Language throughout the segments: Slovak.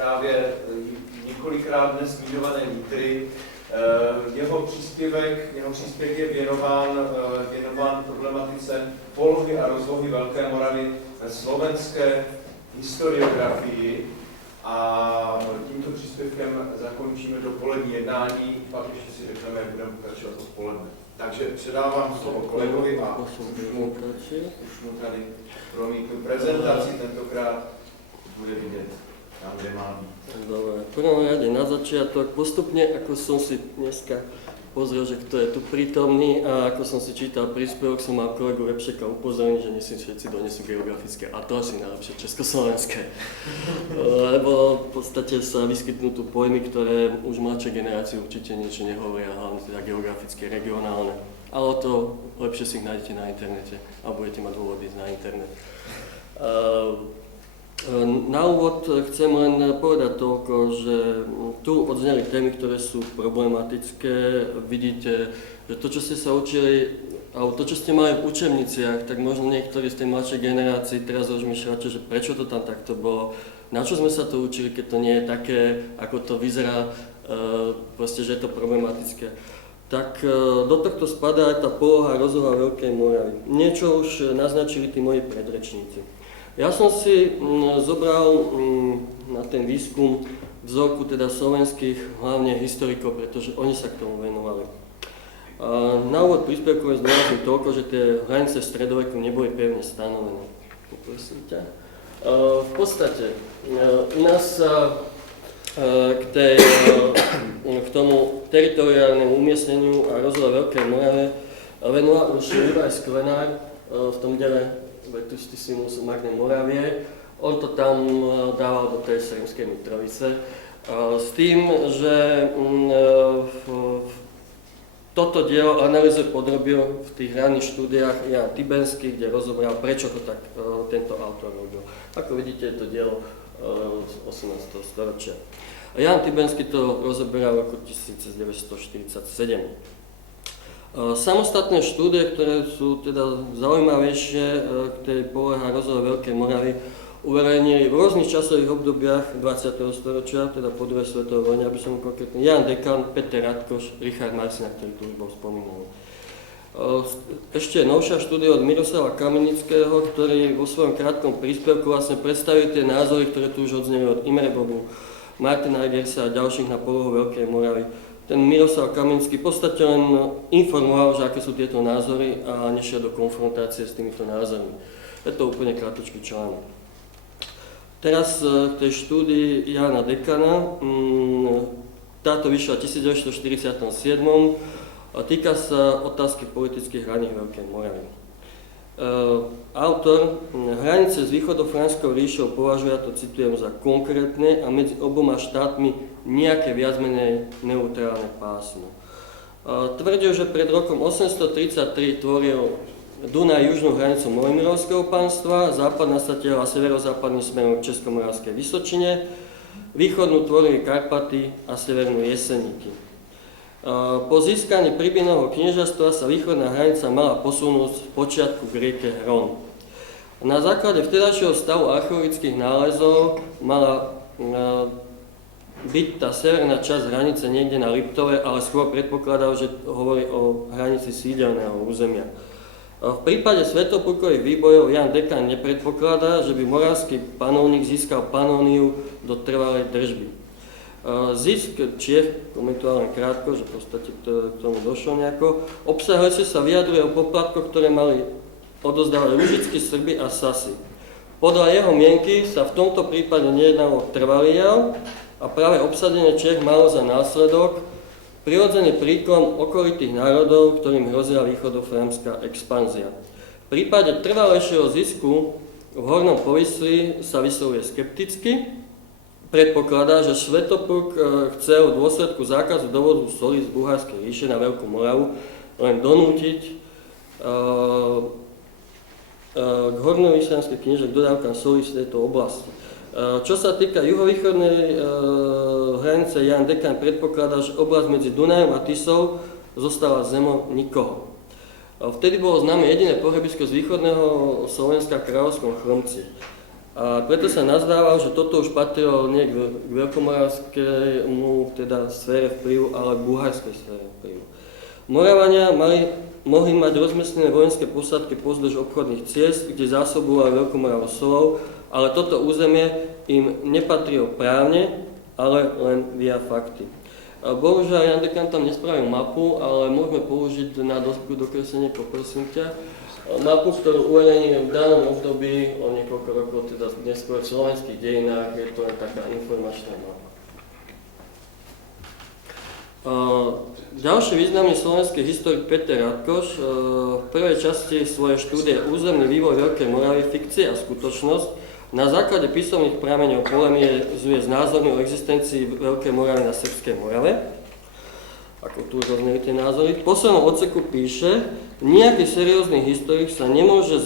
právě několikrát dnes zmiňované Nitry. Jeho příspěvek je věnován problematice polohy a rozlohy Velké Moravy ve slovenské historiografii. A tímto příspěvkem zakončíme dopolední jednání, pak ještě si řekneme, jak budeme pokračovat odpoledne. Takže předávám slovo kolegovi a už mu tady promítnu prezentaci, tentokrát bude vidět tam, kde má být. Dobre, v prvom rade na začiatok, postupne, ako som si dneska pozrel, že kto je tu prítomný a ako som si čítal príspevok, som mal kolegu Repšeka upozorniť, že nie si všetci donesú geografické atlasy, najlepšie československé. Lebo v podstate sa vyskytnú tu pojmy, ktoré už mladšie generácie určite niečo nehovoria, hlavne teda geografické, regionálne. Ale o to lepšie si ich nájdete na internete a budete mať dôvod ísť na internet. Na úvod chcem len povedať toľko, že tu odzneli témy, ktoré sú problematické. Vidíte, že to, čo ste sa učili, alebo to, čo ste mali v učebniciach, tak možno niektorí z tej mladšej generácii teraz rozmýšľate, že prečo to tam takto bolo, na čo sme sa to učili, keď to nie je také, ako to vyzerá, proste, že je to problematické. Tak do tohto spadá aj tá poloha a rozloha Veľkej Moravy. Niečo už naznačili tí moji predrečníci. Ja som si zobral na ten výskum vzorku teda slovenských, hlavne historikov, pretože oni sa k tomu venovali. Na úvod príspevku zdôrazním toľko, že tie hranice stredoveku neboli pevne stanovené. V podstate u nás sa k tomu teritoriálnemu umiestneniu a rozlohe Veľkej Morave venoval už Juraj Sklenár v tom diele Vetustissimus Magnae Moraviae. On to tam dával do tej Sremskej Mitrovice. S tým, že toto dielo analýze podrobil v tých ranných štúdiách Jan Tybenský, kde rozobral, prečo to tak tento autor robil. Ako vidíte, je to dielo z 18. storočia. Jan Tybenský to rozoberal v roku 1947. Samostatné štúdie, ktoré sú teda zaujímavejšie k tej polohe a rozlohe Veľkej Moravy, uverejnili v rôznych časových obdobiach 20. storočia, teda po druhej svetovej vojne, aby som konkrétne Jan Dekan, Peter Radkoš, Richard Marcina, ktorý tu už bol spomínaný. Ešte novšia štúdia od Miroslava Kamenického, ktorý vo svojom krátkom príspevku vlastne predstavil tie názory, ktoré tu už odzneli od Imre Bobu, Martina Egersa a ďalších na polohu Veľkej Moravy. Ten Miroslav Kamenický v podstate len informoval, že aké sú tieto názory a nešiel do konfrontácie s týmito názormi. Je to úplne krátkočký článok. Teraz k tej štúdii Jana Dekana. Táto vyšla v 1947 a týka sa otázky politických hraníc Veľkej Moravy. Autor hranice s východofranskou ríšou považuje, to citujem, za konkrétne a medzi oboma štátmi nejaké viac menej neutrálne pásmo. Tvrdil, že pred rokom 833 tvoril Dunaj južnú hranicu Mojmirovského pánstva, západná sa tiahla severozápadným smerom k Českomoravskej Vysočine, východnú tvorili Karpaty a severnú Jeseníky. Po získaní Pribylného kniežastva sa východná hranica mala posunúť v počiatku k rieke Hron. Na základe vtedajšieho stavu archeologických nálezov mala byť tá severná časť hranice niekde na Liptove, ale skôr predpokladal, že hovorí o hranici sídelného územia. V prípade Svätoplukových výbojov Jan Dekan nepredpokladá, že by moravský panovník získal panóniu do trvalej držby. Zisk Čiech, komentoval len krátko, že v podstate k tomu došlo nejako, obsahujúce sa vyjadruje o poplatkoch, ktoré mali odozdávať Lužickí Srby a Sasy. Podľa jeho mienky sa v tomto prípade nejednalo o trvalý jav a práve obsadenie Čiech malo za následok prirodzený príklon okolitých národov, ktorým hrozila východofránska expanzia. V prípade trvalejšieho zisku v Hornom Povisli sa vyslovuje skepticky. Predpokladá, že Svätopluk chcel v dôsledku zákazu dovozu soli z Bulharskej ríše na Veľkú Moravu len donútiť k hornovýšťanskej knieže k dodávkam soli z tejto oblasti. Čo sa týka juhovýchodnej hranice, Jan Dekan predpokladá, že oblasť medzi Dunajom a Tisou zostala zemou nikoho. Vtedy bolo známe jediné pohrebisko z východného Slovenska v Kráľovskom Chromci. A preto sa nazdával, že toto už patrilo nie k veľkomoravskému, teda sfére vplyvu, ale k bulharskej sfére vplyvu. Moravania mohli mať rozmiestnené vojenské posádky pozdĺž obchodných ciest, kde zásobovali Veľkomoravu solou, ale toto územie im nepatrilo právne, ale len via fakty. Bohužiaľ, Jan Dekan tam nespravil mapu, ale môžeme použiť na dokreslenie, poprosím ťa, mapu, ktorú uverejnil v danom období o niekoľko rokov, teda neskôr v slovenských dejinách, je to len taká informačná mapa. Ďalší významný slovenský historik Peter Radkoš v prvej časti svojej štúdie Územný vývoj Veľkej Moravy, fikcia a skutočnosť na základe písomných prameňov polemizuje s názormi o existencii Veľkej Moravy na Srbskej Morave, ako tu už ozneli tie názory. V poslednom odseku píše, nejaký seriózny historik si nemôže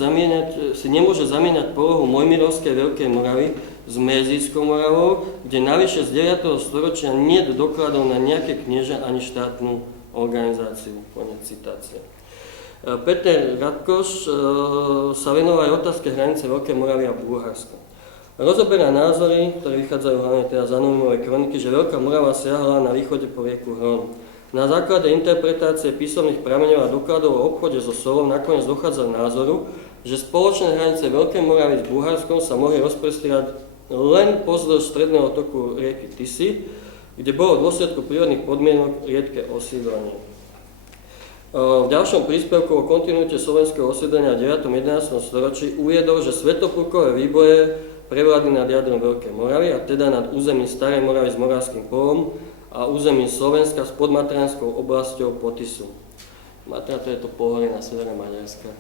zamieňať polohu Mojmirovskej Veľkej Moravy s Mézijskou Moravou, kde navyše z 9. storočia nie je dokladov na nejaké knieža ani štátnu organizáciu. Konec citácie. Peter Radkoš sa venoval aj otázke hranice Veľkej Moravy a Bulharska. Rozoberá názory, ktoré vychádzajú hlavne teda z anonymovej kroniky, že Veľká Morava siahala na východe po rieku Hron. Na základe interpretácie písomných prameňov a dokladov o obchode so solou nakoniec dochádza k názoru, že spoločné hranice Veľkej Moravy s Bulharskom sa mohli rozprestierať len pozdĺž stredného toku rieky Tisy, kde bolo v dôsledku prírodných podmienok riedke osídlenie. V ďalšom príspevku o kontinuite slovenského osídlenia v 9. 11. storočí uviedol, že svätopulkové výboje prevládli nad jadrom Veľkej Moravy, a teda nad územím Starej Moravy s Moravským polom a územím Slovenska s podmatranskou oblasťou po Tisu. Matra, to je to pohorie na severe Maďarska.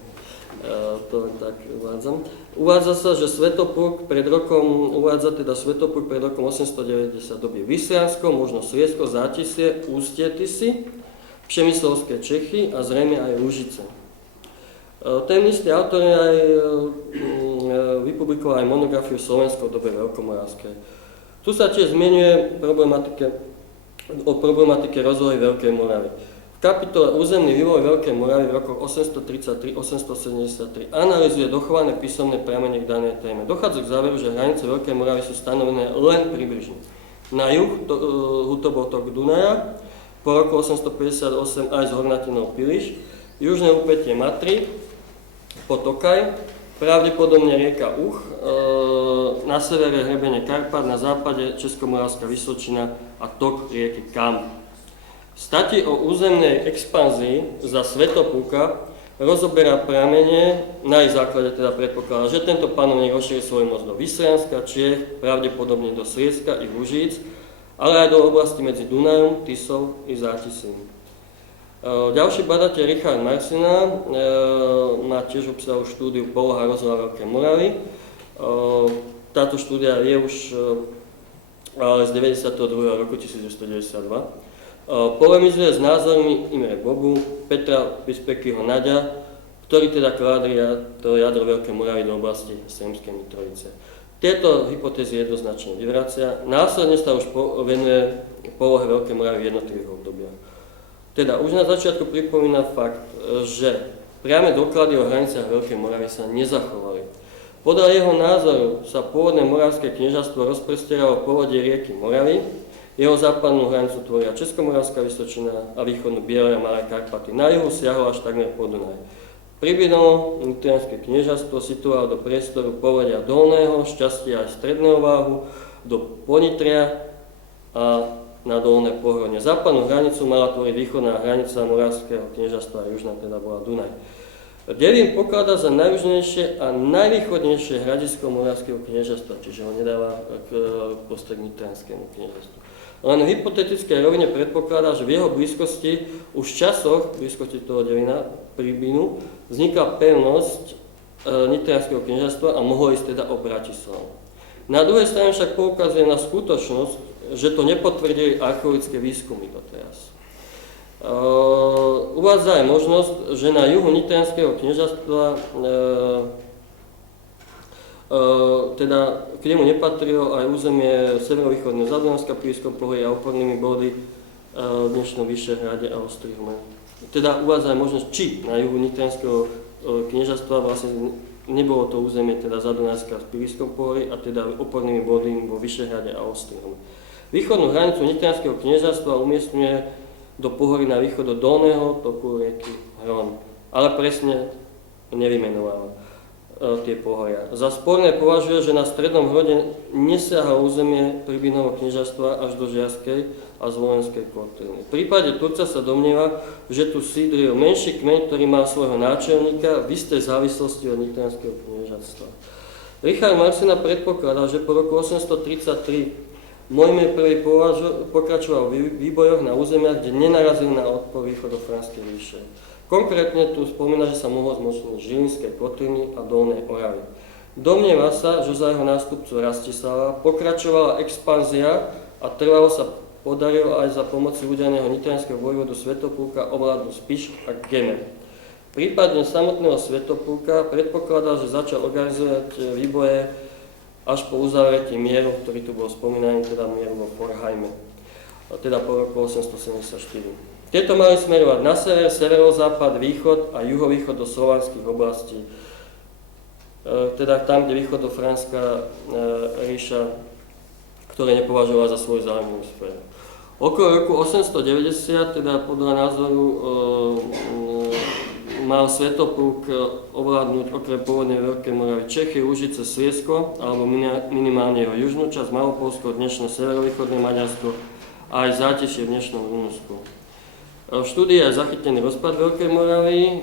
To len tak uvádzam. Uvádza sa, že Svätopulk pred rokom 890 dobie Vysliansko, možno Sliesko, Zátisie, Ústie Tisy, Přemyslovské Čechy a zrejme aj Lužice. Ten istý autor aj vypublikoval aj monografiu Slovensko v dobe veľkomoravskej. Tu sa tiež zmieňuje o problematike rozlohy Veľkej Moravy. V kapitole Územný vývoj Veľkej Moravy v rokoch 833-873 analyzuje dochované písomné pramene k danej téme. Dochádza k záveru, že hranice Veľkej Moravy sú stanovené len približne. Na juh to bol tok Dunaja, po roku 858 aj s hornatinou Piliš, južné úpätie Matry, potokaj, pravdepodobne rieka Uch, na severe hrebene Karpat, na západe Českomoravská Vysočina a tok rieky Kam. Stati o územnej expanzii za Svätopulka rozoberá pramene, na ich základe teda predpokladá, že tento panovník rozšíri svoju moc do Vyslianska, Čiech, pravdepodobne do Slieska i Lužíc, ale aj do oblasti medzi Dunajom, Tisou i Zátisím. Ďalší badateľ Richard Marcina má tiež obsahovú štúdiu Poloha rozloha Veľkej Moravy. Táto štúdia je už ale z 92. roku 1992. Polemizuje s názormi Imre Bobu, Petra Pispekyho Naďa, ktorý teda kládria to jadro Veľkej Moravy do oblasti Sremskej Mitrovice. Tieto hypotézy jednoznačne vyvracia. Následne sa už venuje polohe Veľkej Moravy v jednotlivých obdobiach. Teda už na začiatku pripomína fakt, že priame doklady o hraniciach Veľkej Moravy sa nezachovali. Podľa jeho názoru sa pôvodné moravské kniežatstvo rozprestieralo po vode rieky Moravy, jeho západnú hranicu tvoria Českomoravská Vysočina a východnú Biele a Malé Karpaty. Na juhu siahlo až takmer po Dunaj. Pribydlo nitrianské kniežatstvo situovalo do priestoru povodia Dolného, šťastia aj stredného váhu, do Ponitria a na Dolné Pohronie. Západnú hranicu mala tvoriť východná hranica Moravského kniežatstva a južná teda bola Dunaj. Devín pokladá za najjužnejšie a najvýchodnejšie hradisko Moravského kniežatstva, čiže ho nedáva k postrek nitrianskému kniežatstvu. Len v hypotetickej rovine predpokladá, že v jeho blízkosti, už v časoch blízkosti toho Devína, Príbinu, vznikla pevnosť nitrianskeho kniežatstva a mohlo ísť teda o Bratislavu. Na druhej strane však poukazuje na skutočnosť, že to nepotvrdili archeologické výskumy doteraz. Uvádza aj možnosť, že na juhu nitrianskeho kniežatstva teda k nemu nepatrilo aj územie severovýchodného Zadunajska, Pískom pohoria a opornými body v dnešnom Vyšehrade a Ostrihome. Teda uvádza aj možnosť, či na juhu nitrianskeho kniežatstva vlastne nebolo to územie teda Zadunajska v Piliskom pohori a teda opornými bodmi vo Vyšehrade a Ostrihome. Východnú hranicu Nitrianskeho kniežatstva umiestňuje do pohorí na východ do dolného toku rieky Hron, ale presne nevymenováva tie pohoria. Za sporné považuje, že na strednom hrode nesiaha územie Pribínovho kniežatstva až do Žiarskej a Zvolenskej kotliny. V prípade Turca sa domnieva, že tu sídlil menší kmeň, ktorý mal svojho náčelníka v istej závislosti od Nitrianskeho kniežatstva. Richard Marcina predpokladá, že po roku 833 Mojmír I pokračoval v výbojoch na územiach, kde nenarazil na odpor východofranskej ríše. Konkrétne tu spomína, že sa mohol zmocniť Žilinskej kotliny a Dolnej Oravy. Domnieva sa, že za jeho nástupcu Rastislava pokračovala expanzia a trvalo sa podarilo aj za pomoci údajného nitrianskeho vojvodu Svätopluka ovládnuť Spiš a Gemer. Prípadne samotného Svätopluka predpokladá, že začal organizovať výboje až po uzavretí mieru, ktorý tu bol spomínaný, teda mieru vo Forchheime, teda po roku 874. Tieto mali smerovať na sever, severozápad, východ a juhovýchod do slovanských oblastí. Teda tam, kde východofranská ríša, ktoré nepovažovala za svoju záujmovú sféru. Okolo roku 890, teda podľa názoru, mal Svätopluk ovládnuť okrem pôvodnej Veľkej Moravy Čechy, Lužice, Sliesko, alebo minimálne jeho južnú časť, Malopolsko, dnešné severovýchodné Maďarsko a aj Zátišie v dnešnom Rumunsku. V štúdii je zachytený rozpad Veľkej Moravy.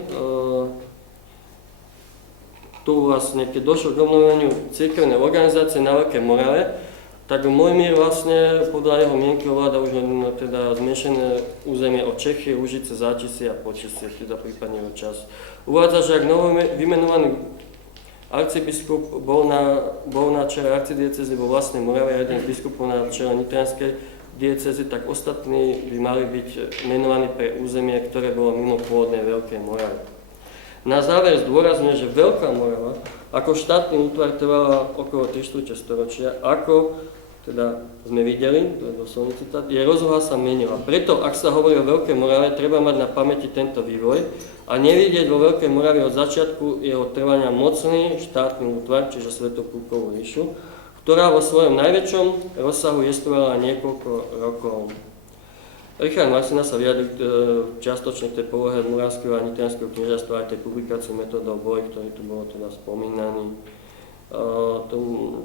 Tu vlastne, keď došlo k obnoveniu cirkevnej organizácie na Veľkej Morave, tak Mojmír vlastne podľa jeho mienky ovláda už teda zmiešané územie od Čechy, Lužice, Zátisie a Počesie, teda prípadne jeho čas. Uvádza, že ak novovymenovaný arcibiskup bol na čele arcidiecézy vo vlastnej Morave a jeden z biskupov na čele nitrianskej diecézy, tak ostatní by mali byť menovaní pre územie, ktoré bolo mimo pôvodnej Veľkej Moravy. Na záver zdôrazňuje, že Veľká Morava ako štátny útvar trvala okolo 3/4 storočia, ako teda sme videli, to je doslovný citát, jej rozloha sa menila. Preto, ak sa hovorí o Veľkej Morave, treba mať na pamäti tento vývoj a nevidieť vo Veľkej Morave od začiatku jeho trvania mocný štátny útvar, čiže Svätoplukovú ríšu, ktorá vo svojom najväčšom rozsahu jestvovala niekoľko rokov. Richard Marcina sa vyjadrí čiastočne k tej polohe Moravského a Nitrianskeho kniežatstva aj tej publikáciu Metodov boj, ktorý tu bolo teda spomínaný.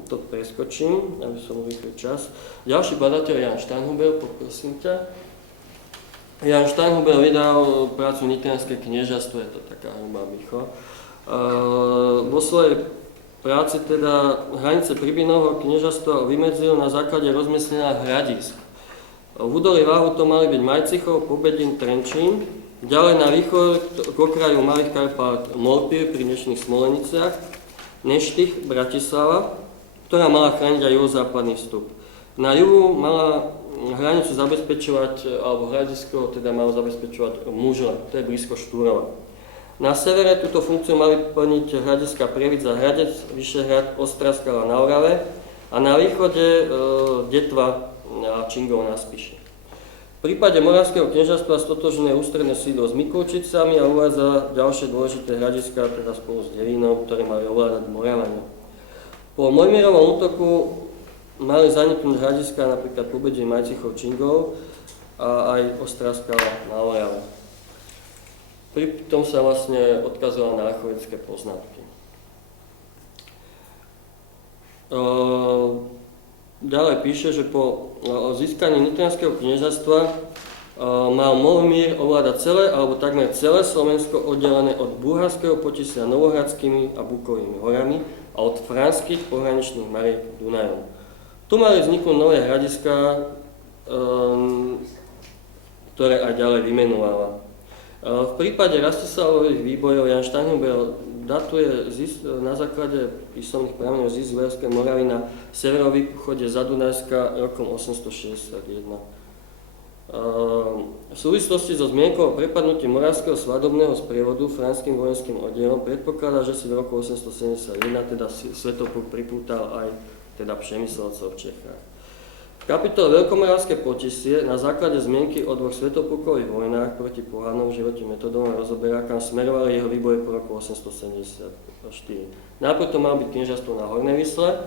To preskočím, aby som urýchlil čas. Ďalší badateľ Jan Steinhuber, poprosím ťa. Jan Steinhuber vydal prácu Nitrianske kniežatstvo, je to taká hrubá výcho. Vo svojej práci teda hranice Pribínovho kniežatstva vymedzil na základe rozmiestnenia hradísk. V údolí Váhu to mali byť Majcichov, Pobedín, Trenčín. Ďalej na východ k okraju Malých Karpát Morpír pri dnešných Smoleniciach, Neštich, Bratislava, ktorá mala chrániť aj juhozápadný vstup. Na juhu mala hranicu zabezpečovať, alebo hradisko teda malo zabezpečovať Mužle, to je blízko Štúrova. Na severe túto funkciu mali plniť hradiska Prievidza, Hradec, Vyšehrad, Ostrá Skala na Orave a na východe Detva a Čingov na Spiši. V prípade Moravského kniežatstva stotožné ústredné sídlo s Mikulčicami a uvádza ďalšie dôležité hradiska, teda spolu s Devínom, ktoré mali ovládať Moravania. Po Mojmírovom útoku mali zaniknúť hradiska napríklad Pobedín, Majcichov, Čingov a aj Ostrá Skala na Orave. Pri tom sa vlastne odkazoval na archeologické poznatky. Ďalej píše, že po získaní Nitrianskeho kniežatstva mal Mojmír ovládať celé alebo takmer celé Slovensko oddelené od Bulharského Počesia Novohradskými a Bukovými horami a od franských pohraničných mariek Dunajom. Tu mali vzniknúť nové hradiská, ktoré aj ďalej vymenováva. V prípade Rastislavových výbojov Jan Steinhuber datuje na základe písomných prameňov zisk Veľkej Moravy na severovýchode Zadunajska rokom 861. V súvislosti so zmienkou o prepadnutí moravského svadobného sprievodu franským vojenským oddielom predpokladá, že si v roku 871 teda Svätopluk pripútal aj teda Přemyslovcov v Čechách. Kapitola Veľkomoravské Potisie na základe zmienky o dvoch svätoplukových vojnách proti pohanom v živote Metodom a rozoberá, kam smerovali jeho výboje po roku 874. Najprv to mal byť kniežastvo na Hornej Visle,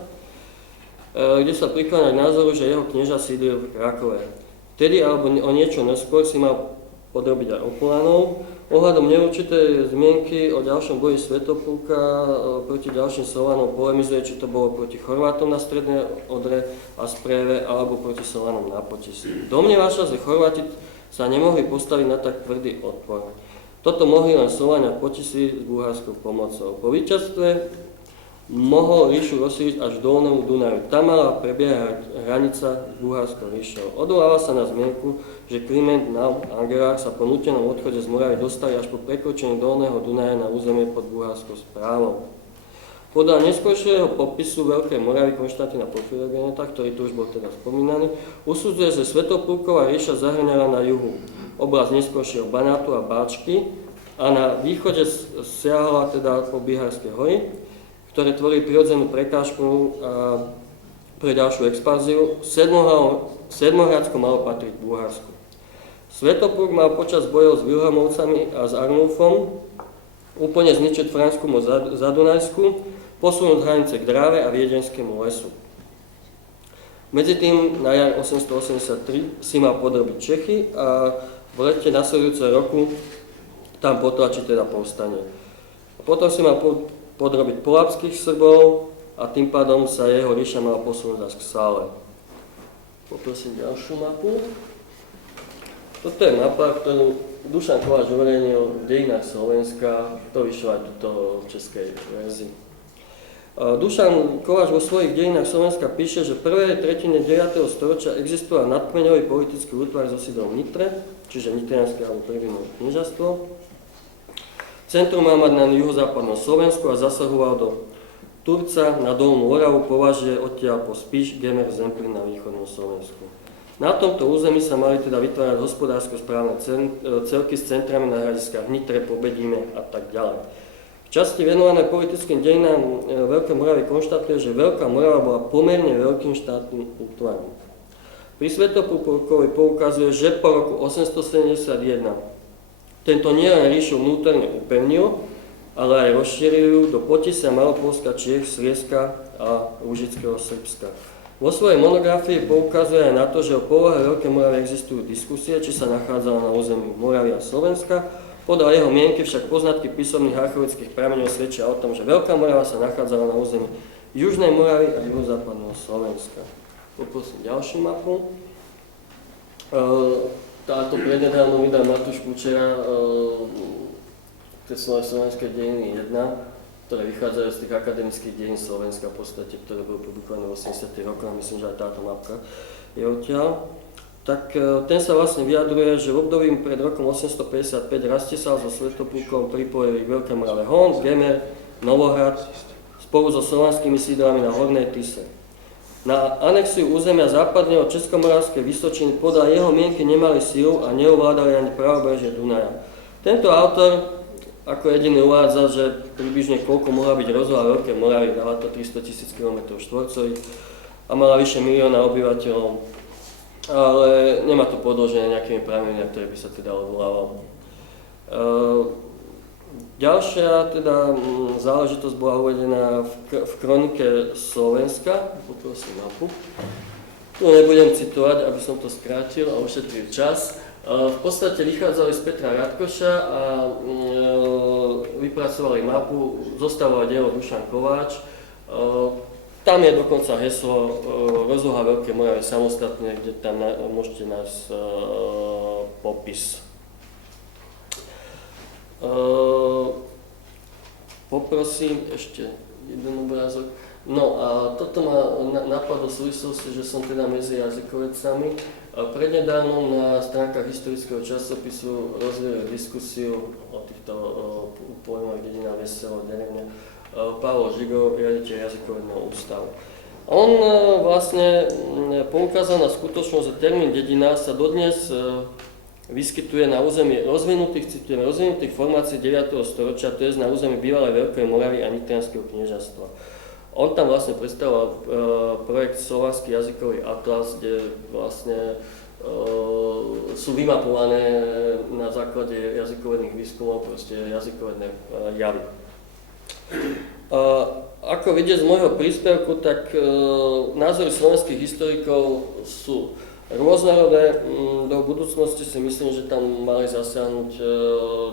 kde sa prikláňa k názoru, že jeho knieža sídlil v Krakove. Vtedy alebo o niečo neskôr si mal podrobiť aj Opolanov. Ohľadom neurčitej zmienky o ďalšom boji Svätopluka proti ďalším Slovanom polemizuje, či to bolo proti Chorvátom na Strednej Odre a Spreve alebo proti Slovanom na Potisí. Domnieva sa, že Chorváti sa nemohli postaviť na tak tvrdý odpor. Toto mohli len Slovania v Potisí s bulharskou pomocou. Po víťazstve mohol ríšu rozšíriť až k Dolnému Dunaju. Tam mala prebiehať hranica s bulharskou ríšou. Odvoláva sa na zmienku, že Kliment na Angerách sa po nútenom odchode z Moravy dostali až po prekročení Dolného Dunaja na územie pod bulharskou správou. Podľa neskôršieho popisu Veľkej Moravy Konštantína Porfírogeneta, ktorý tu už bol teda spomínaný, usudzuje, že Svätopluková ríša zahŕňala na juhu oblasť neskôršieho Banátu a Báčky a na východe siahala teda po Bihárske hory, ktoré tvorí prirodzenú prekážku pre ďalšiu expanziu. Sedmohradsko malo patriť Bulharsku. Svätopluk mal počas bojov s Vilhelmovcami a s Arnulfom úplne zničiť Fransku moc za Dunajsku, posunúť hranice k Dráve a Viedenskému lesu. Medzitým na jar 883 si mal podrobiť Čechy a v lete nasledujúceho roku tam potlačiť teda povstanie. Potom si mal podrobiť polabských Srbov a tým pádom sa jeho ríša mala posunúť až k Sále. Poprosím ďalšiu mapu. Toto je mapa, ktorú Dušan Kováč uverejnil v dejinách Slovenska, to vyšlo aj tuto v českej verzii. Dušan Kováč vo svojich dejinách Slovenska píše, že v prvej tretine 9. storočia existoval nadkmeňový politický útvar so sídlom v Nitre, čiže Nitrianské alebo Prvino kniežastvo. Centrum mal mať na juhozápadnom Slovensku a zasahoval do Turca na Dolnú Oravu, považuje odtiaľ po Spiš, Gemer, Zemplín na východnom Slovensku. Na tomto území sa mali teda vytvárať hospodársko-správne celky s centrami na hradiskách v Nitre, Pobedíme a tak ďalej. V časti venované politickým dejinám Veľkej Moravy konštatuje, že Veľká Morava bola pomerne veľkým štátnym útvarom. Pri Svätoplukovi poukazuje, že po roku 871 tento nielen ríšu vnútorne upevnil, ale aj rozšíril ju do Potisia, Malopolska, Čiech, Slieska a Lužického Srbska. Vo svojej monografii poukazuje aj na to, že o polohe Veľkej Moravy existujú diskusie, či sa nachádzala na území Moravy a Slovenska. Podľa jeho mienky však poznatky písomných archeologických prameňov svedčia o tom, že Veľká Morava sa nachádzala na území Južnej Moravy a juhozápadného Slovenska. Poprosím ďalšiu mapu. Táto prednedávno vydal Matúš Kučera, Slovenské dejiny 1, ktoré vychádzajú z tých akademických dejín Slovenska v podstate, ktoré boli publikované v 80. rokoch, myslím, že aj táto mapka je odtiaľ. Tak ten sa vlastne vyjadruje, že v období pred rokom 855 Rastesal so Svätoplukom pripojili k Veľkej Morave Hon, Gemer, Novohrad spolu so slovanskými sídlami na Hornej Tise. Na anexiu územia západného Českomoravskej Vysočiny podľa jeho mienky nemali sílu a neovládali ani pravobrežie Dunaja. Tento autor ako jediný uvádza, že približne koľko mohla byť rozloha Veľkej Moravy, dáva to 300 000 km² a mala vyše 1 000 000 obyvateľov, ale nemá to podložené nejakými prameňmi, na ktoré by sa teda odvolával. Ďalšia teda záležitosť bola uvedená v kronike Slovenska, poprosím mapu. Tu nebudem citovať, aby som to skrátil a ušetril čas. V podstate vychádzali z Petra Radkoša a vypracovali mapu, zostalo dielo Dušan Kováč. Tam je dokonca heslo rozloha Veľkej Moravy samostatne, kde tam môžete nájsť popis. Poprosím ešte jeden obrázok. No a toto ma napadlo v súvislosti, že som teda medzi jazykovedcami. Prednedávnom na stránkach historického časopisu rozvíjali diskusiu o týchto pojmoch dedina, veselo, derevne Pavol Žigo, riaditeľ jazykovedného ústavu. On vlastne poukázal na skutočnosť, že termín dedina sa dodnes vyskytuje na území rozvinutých formácií 9. storočia, to je na území bývalej Veľkej Moravy a Nitrianskeho kniežastva. On tam vlastne predstavoval projekt Slovanský jazykový atlas, kde vlastne sú vymapované na základe jazykovedných výskumov proste jazykovedné javy. Ako vidieť z môjho príspevku, tak názory slovenských historikov sú rôznorodé. Do budúcnosti si myslím, že tam mali zasiahnuť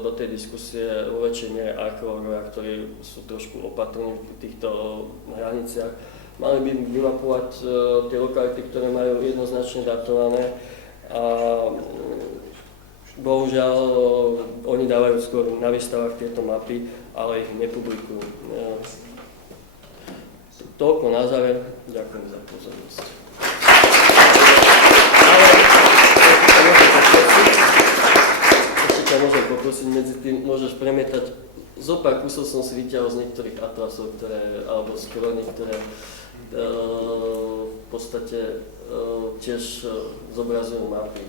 do tej diskusie vo väčšej miere archeológovia, ktorí sú trošku opatrní v týchto hraniciach. Mali by vymapovať tie lokality, ktoré majú jednoznačne datované a bohužiaľ oni dávajú skôr na výstavách tieto mapy, ale ich nepublikujú. Toľko na záver. Ďakujem za pozornosť. Ešte môžem poprosiť, medzi tým môžeš premietať. Zopár kusov som si vyťahol z niektorých atlasov, alebo z kroník, ktoré v podstate tiež zobrazujú mapy.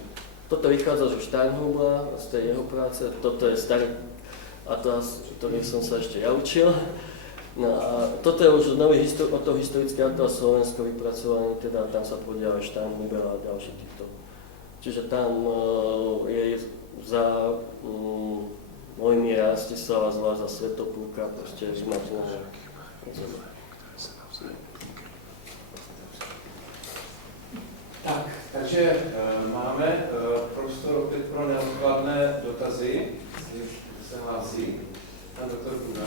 Toto vychádza zo Steinhubla, z tej jeho práce. Toto je starý atlas, ktorý som sa ešte ja učil. No a toto je už nový historický atlas Slovensko vypracovaný, teda tam sa podielajú Steinhubel a ďalší týchto. Čiže tam je za Mojmíra, Stislava Zla, za Svetopluka, proste vymačené. Tak, takže máme prostor opět pro neodkladné dotazy, jestli se hlásí. Pan doktor Kudel.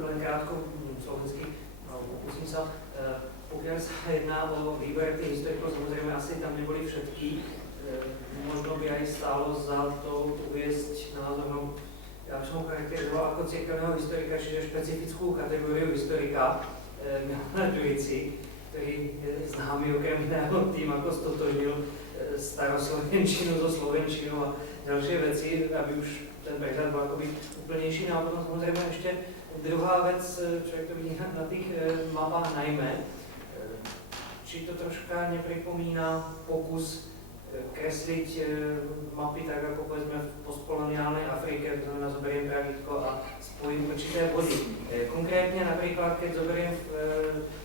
Len krátko slovensky, pokusím sa. Pokiaľ sa jedná o výber tých historikov, samozrejme asi tam neboli všetky. Možno by aj stálo za to uviesť názorom, ja som charakterizoval ako cirkevného historika, čiže špecifickú kategóriu historika Milana Ďurici, ktorý je známy okrem iného tým, ako stotožnil staroslovenčinu so slovenčinou a ďalšie veci, aby už ten prehľad bol akoby úplnejší. No a potom samozrejme ešte druhá vec, človek to vidí na tých mapách najmä, či to troška nepripomína pokus kresliť mapy tak ako povedzme v postkoloniálnej Afrike, to znamená zoberiem pravítko a spojím určité body. Konkrétne napríklad, keď zoberiem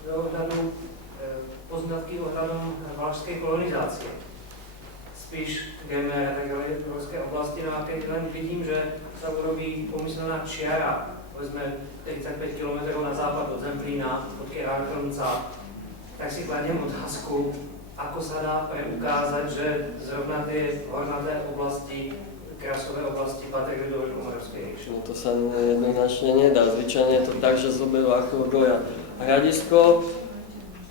do ohľadu poznatky ohľadom valašskej kolonizácie. Spíš Gemer a tak ďalej v horské oblasti, no a keď len vidím, že sa urobí pomyselná čiara, povedzme 35 km na západ od Zemplína, od Kerákromca, tak si kladiem otázku, ako sa dá preukázať, že zrovna tie hornaté oblasti, krasové oblasti patrí do Veľkomoravskej ríše. No to sa jednoznačne nedá. Zvyčajne je to tak, že zoberú archeológovia hradisko,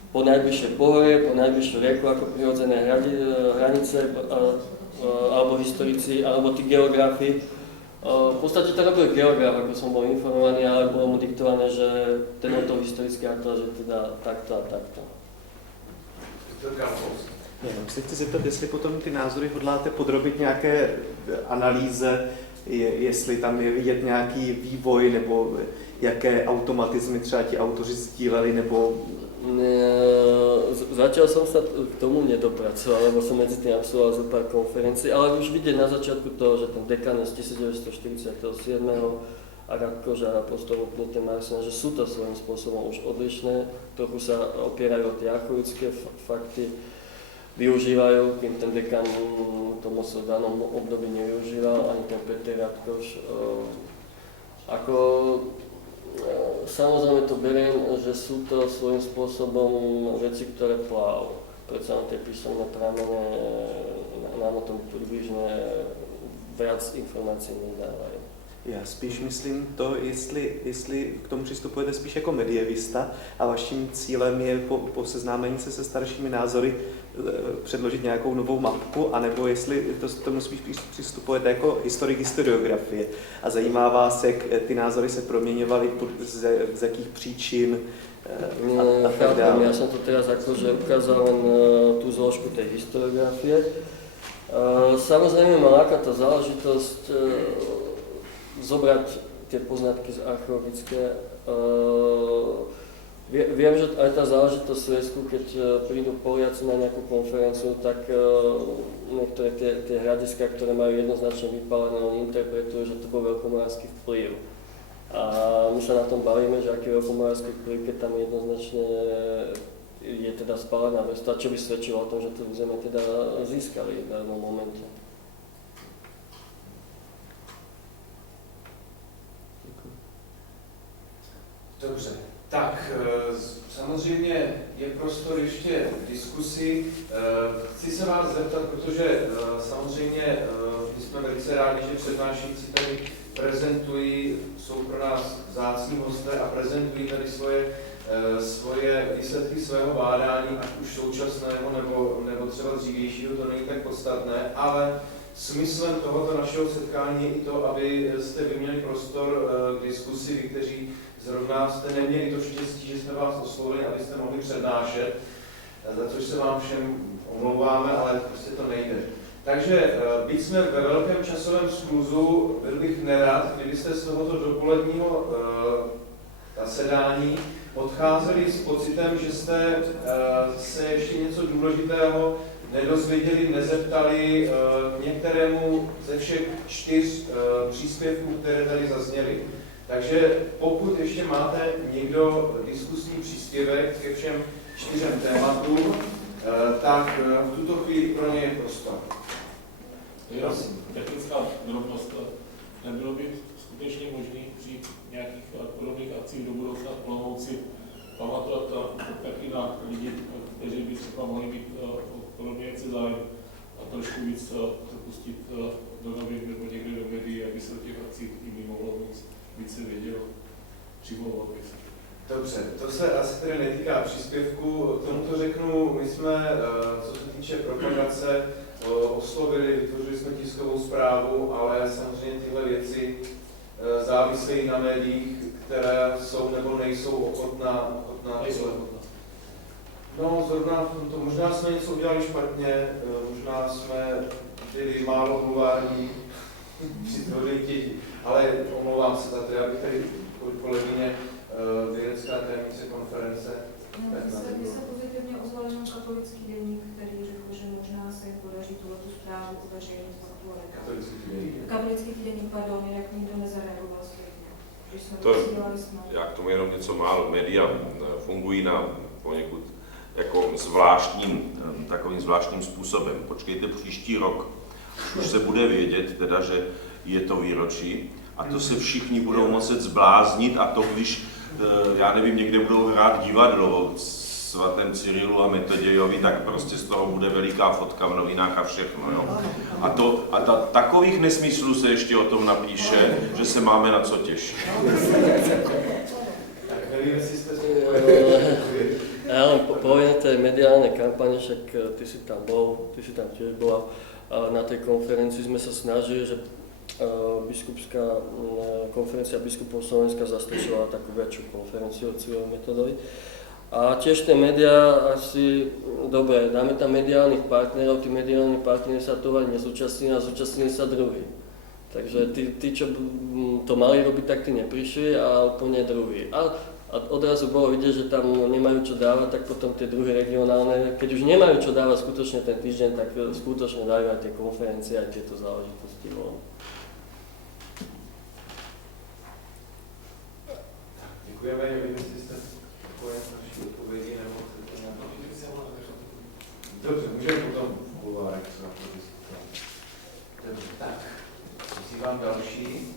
po najbližšie pohorie, po najbližšiu rieku ako prirodzené hranice, alebo historici, alebo tí geografi. V podstate to robil geograf, ako som bol informovaný, ale bolo mu diktované, že ten je to historický atlas, že teda takto a takto. Já se chci zeptat, jestli potom ty názory hodláte podrobit nějaké analýze, jestli tam je vidět nějaký vývoj, nebo jaké automatizmy třeba ti autoři sdíleli, nebo... Zatiaľ som sa k tomu nedopracoval, lebo som medzi tým absolvoval zo pár konferencií, ale už vidieť na začiatku toho, že ten dekan je z 1947 a Radkoža a postupne Marsina, že sú to svojím spôsobom už odlišné, trochu sa opierajú o tie archeologické fakty, využívajú, kým ten dekan to moc v danom období nevyužíval, ani ten Peter Radkoš. Samozrejme to beriem, že sú to svojím spôsobom veci, ktoré plávajú. Predsa na tie písomné pramene nám o tom približne viac informácií nedávajú. Já spíš myslím to, jestli k tomu přistupujete spíš jako medievista a vaším cílem je po seznámení se staršími názory předložit nějakou novou mapku, anebo jestli k tomu spíš přistupujete jako historik historiografie a zajímá vás, jak ty názory se proměňovaly, z jakých příčin a tak dále. Ja som to teraz akože ukázal len tú zložku tej historiografie. Samozrejme ma láka tá záležitosť zobrať tie poznatky z archeologické. Viem, že aj tá záležitosť v Slezsku, keď prídu Poliaci na nejakú konferenciu, tak niektoré tie hradiská, ktoré majú jednoznačne vypálené, oni interpretujú, že to bol veľkomoravský vplyv. A my sa na tom bavíme, že aký veľkomorávský kruh, keď tam jednoznačne je teda spálená vrstva, čo by svedčilo o tom, že to územie teda získali v danom momente. Dobře, tak samozřejmě je prostor ještě k diskusi. Chci se vás zeptat, protože samozřejmě my jsme velice rádi, že přednášející tady prezentují, jsou pro nás vzácní hosté a prezentují tady svoje výsledky svého bádání, ať už současného nebo třeba dřívějšího, to není tak podstatné, ale smyslem tohoto našeho setkání je i to, abyste vy měli prostor k diskusi, vy, kteří zrovna jste neměli to štěstí, že jsme vás oslovili, abyste mohli přednášet, za což se vám všem omlouváme, ale prostě to nejde. Takže byť jsme ve velkém časovém skluzu, byl bych nerad, kdybyste z tohoto dopoledního zasedání odcházeli s pocitem, že jste se ještě něco důležitého nedozvěděli, nezeptali k některému ze všech 4 příspěvků, které tady zazněly. Takže pokud ještě máte někdo diskusní příspěvek ke všem 4 tématům, tak v tuto chvíli pro ně je prostor. Prosím. Technická drobnost. Nebylo by skutečně možné při nějakých podobných akcích do budoucna v Olomouci pamatovat taky na lidi, kteří by třeba mohli být podobně věci zájem a trošku víc zapustit do novin nebo někde do médií, aby se o těch akcích i mimo Olomouc více vědělo. Přimlouval bych se. Dobře, to se asi tedy netýká příspěvku, k tomuto řeknu, my jsme, co se týče propagace, oslovili, vytvořili jsme tiskovou zprávu, ale samozřejmě tyhle věci závisejí na médiích, které jsou nebo nejsou ochotná. No, zrovna to možná jsme něco udělali špatně, možná jsme byli málo bulvární při tvoření těch, ale omlouvám se za to, já bych tady kolegyně vědecká tajemnice konference. Mně se pozitivně ozval jenom katolický deník, který řekl, že možná se jim podaří tu zprávu uveřejnit v aktualitě. Katolický deník, pardon, jak nikdo nezareagoval stejně. Když jsme to posílali jsme. Já k tomu jenom něco málo. Média fungují na poněkud jako takovým zvláštním způsobem. Počkejte příští rok, už se bude vědět, teda, že je to výročí a to se všichni budou muset zbláznit a to, když, já nevím, někde budou hrát divadlo svatém Cyrilu a Metodějovi, tak prostě z toho bude veliká fotka v novinách a všechno. Jo? A takových nesmyslů se ještě o tom napíše, že se máme na co těšit. Tak nevím, jestli jste Ja len poviem tej mediálnej kampane, však ty si tam bol, ty si tam tiež bola. Na tej konferencii sme sa snažili, že biskupská konferencia biskupov Slovenska zastrešovala takú väčšiu konferenciu o Cyrilovi Metodovi. A tiež tie médiá asi, dobre, dáme tam mediálnych partnerov, tí mediálni partneri sa toho aj nezúčastnili a zúčastnili sa druhí. Takže tí, čo to mali robiť, tak tí neprišli a úplne druhí. A odrazu bolo vidieť, že tam nemajú čo dávať, tak potom tie druhé regionálne, keď už nemajú čo dávať skutočne ten týždeň, tak skutočne dajú aj tie konferencie, aj tieto záležitosti. Děkujeme, nevím, jestli jste spokojen s naší odpovědí, nebo chcete nějakou. Dobře, můžeme potom v bulvárech se na to diskutovat. Dobře, tak, vyzývám další.